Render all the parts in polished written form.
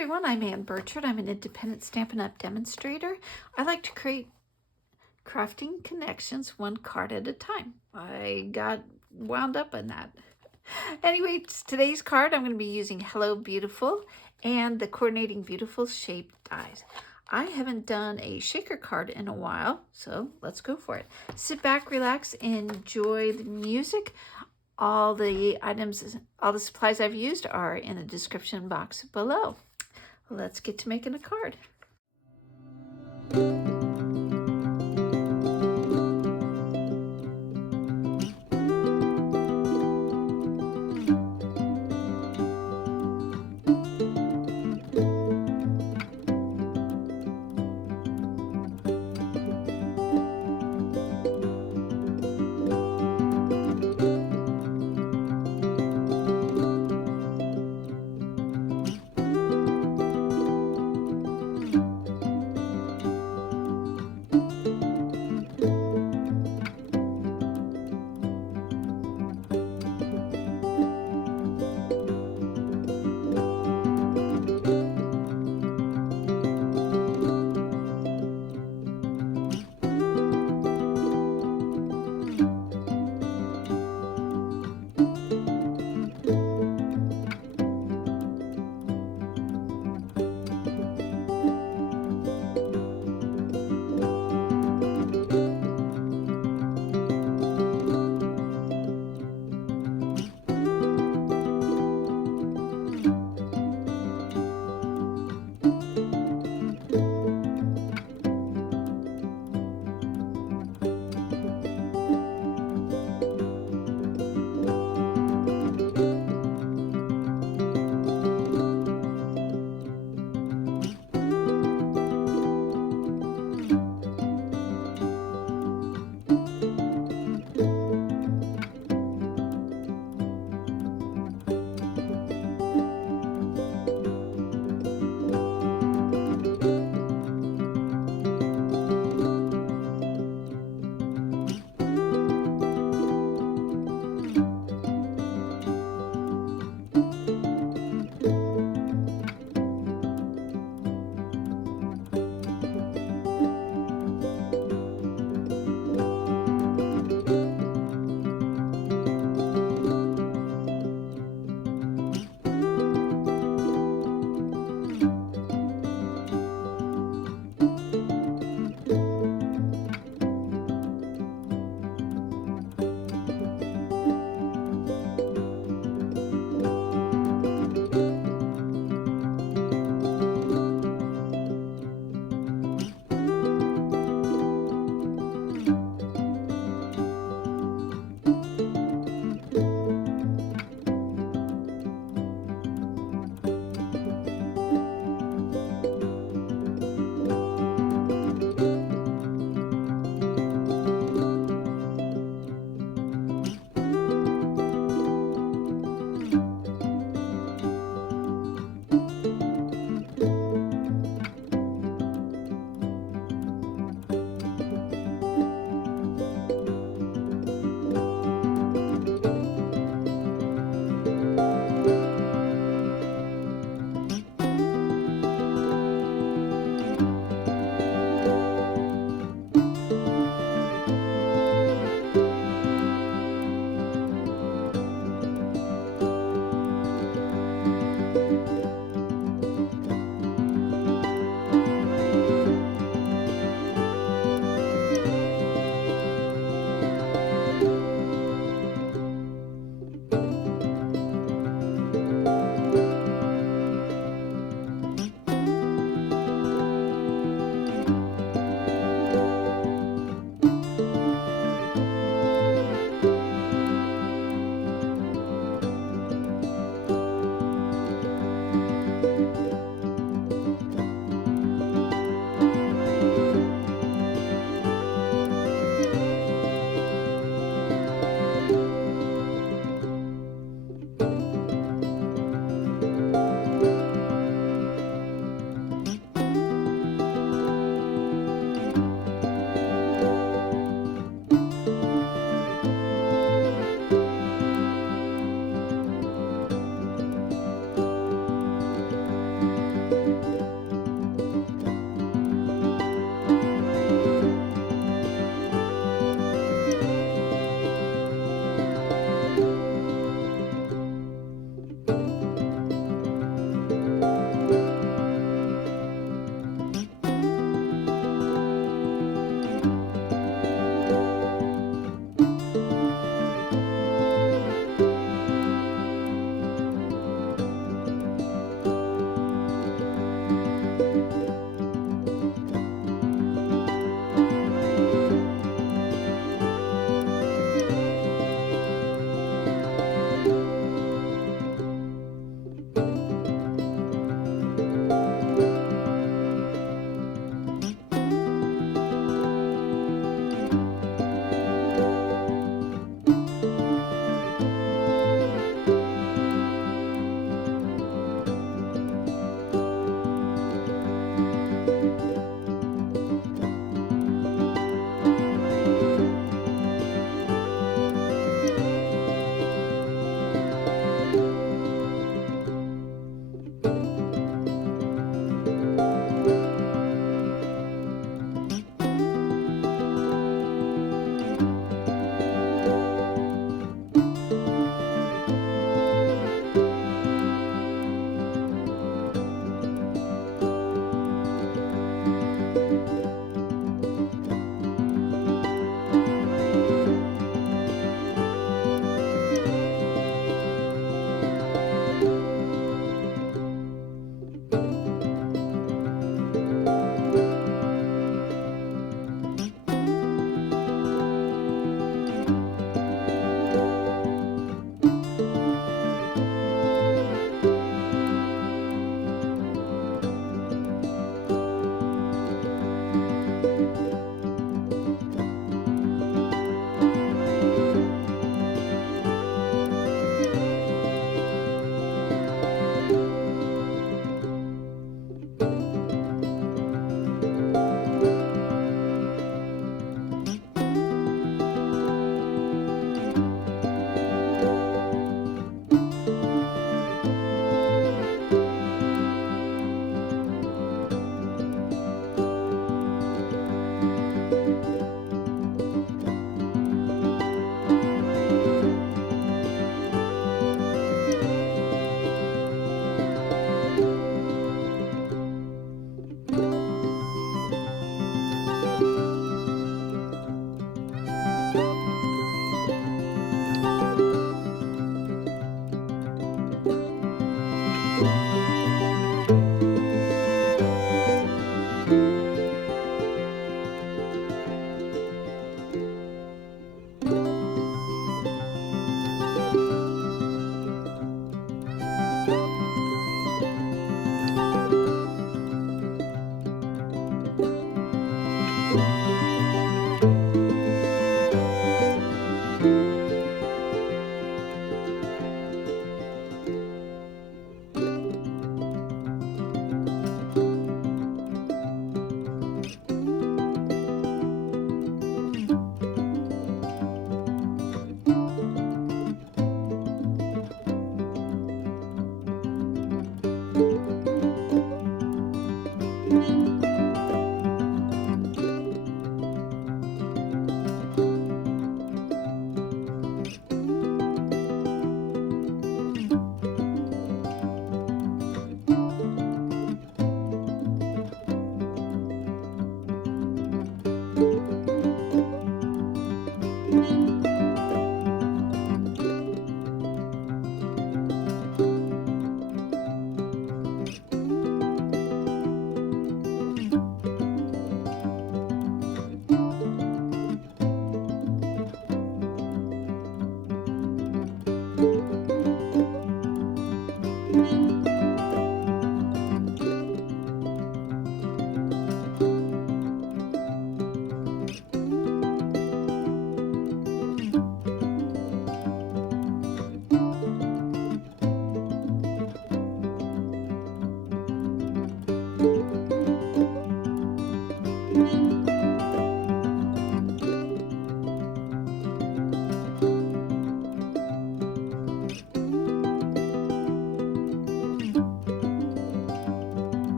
everyone, I'm Ann Birchard. I'm an independent Stampin' Up! Demonstrator. I like to create crafting connections one card at a time. I got wound up in that. Anyway, today's card I'm going to be using Hello Beautiful and the Coordinating Beautiful Shape dies. I haven't done a shaker card in a while, so let's go for it. Sit back, relax, enjoy the music. All the items, all the supplies I've used are in the description box below. Let's get to making a card.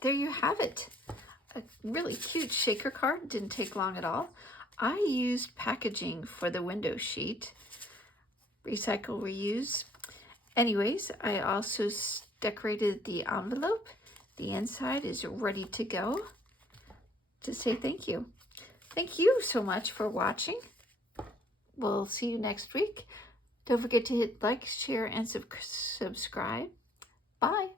There you have it. A really cute shaker card. Didn't take long at all. I used packaging for the window sheet. Recycle, reuse. Anyways, I also decorated the envelope. The inside is ready to go to say thank you. Thank you so much for watching. We'll see you next week. Don't forget to hit like, share, and subscribe. Bye.